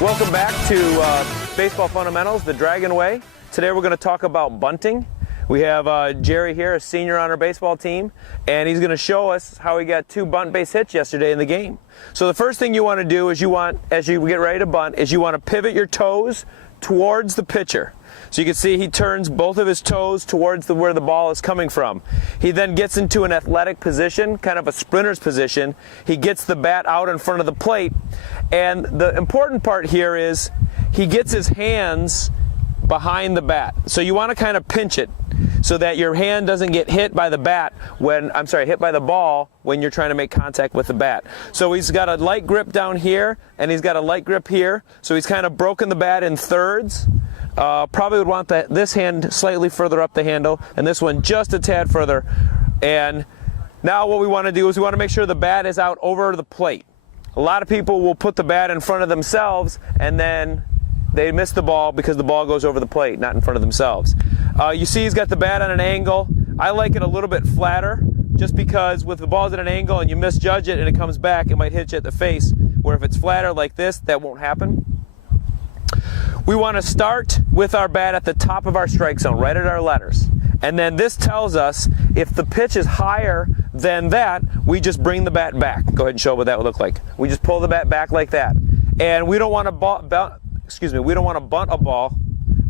Welcome back to Baseball Fundamentals, the Dragon Way. Today we're going to talk about bunting. We have Jerry here, a senior on our baseball team, and he's going to show us how he got 2 bunt base hits yesterday in the game. So the first thing you want to do is as you get ready to bunt, is you want to pivot your toes towards the pitcher. So you can see he turns both of his toes towards where the ball is coming from. He then gets into an athletic position, kind of a sprinter's position. He gets the bat out in front of the plate. And the important part here is he gets his hands behind the bat. So you want to kind of pinch it so that your hand doesn't get hit by the hit by the ball when you're trying to make contact with the bat. So he's got a light grip down here and he's got a light grip here. So he's kind of broken the bat in thirds. Probably would want this hand slightly further up the handle and this one just a tad further. And now what we want to do is we want to make sure the bat is out over the plate. A lot of people will put the bat in front of themselves and then they miss the ball because the ball goes over the plate, not in front of themselves. You see he's got the bat on an angle. I like it a little bit flatter just because with the ball's at an angle and you misjudge it and it comes back, it might hit you at the face, where if it's flatter like this, that won't happen. We want to start with our bat at the top of our strike zone, right at our letters. And then this tells us if the pitch is higher than that, we just bring the bat back. Go ahead and show what that would look like. We just pull the bat back like that. And we don't want to bunt a ball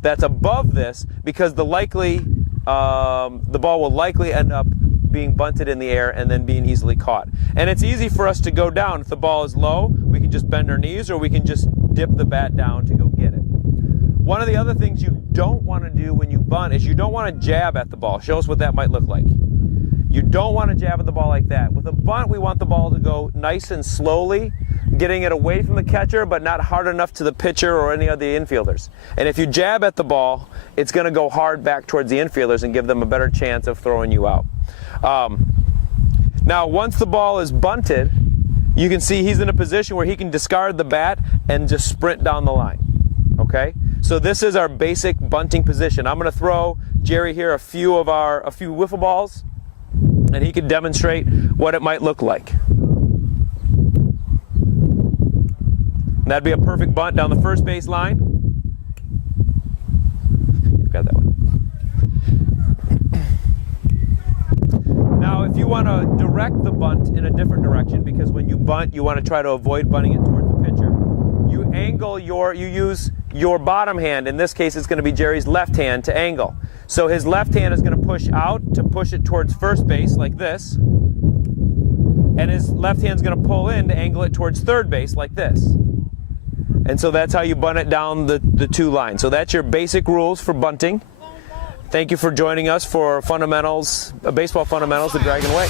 that's above this because the ball will likely end up being bunted in the air and then being easily caught. And it's easy for us to go down. If the ball is low, we can just bend our knees or we can just dip the bat down to go get it. One of the other things you don't want to do when you bunt is you don't want to jab at the ball. Show us what that might look like. You don't want to jab at the ball like that. With a bunt, we want the ball to go nice and slowly, getting it away from the catcher, but not hard enough to the pitcher or any of the infielders. And if you jab at the ball, it's going to go hard back towards the infielders and give them a better chance of throwing you out. Now, once the ball is bunted, you can see he's in a position where he can discard the bat and just sprint down the line. Okay? So this is our basic bunting position. I'm going to throw Jerry here a few wiffle balls, and he can demonstrate what it might look like. That'd be a perfect bunt down the first base line. You've got that one. Now, if you want to direct the bunt in a different direction, because when you bunt, you want to try to avoid bunting it towards the pitcher. You use your bottom hand. In this case, it's going to be Jerry's left hand to angle. So his left hand is going to push out to push it towards first base like this. And his left hand is going to pull in to angle it towards third base like this. And so that's how you bunt it down the 2 lines. So that's your basic rules for bunting. Thank you for joining us for Baseball Fundamentals, the Dragon Way.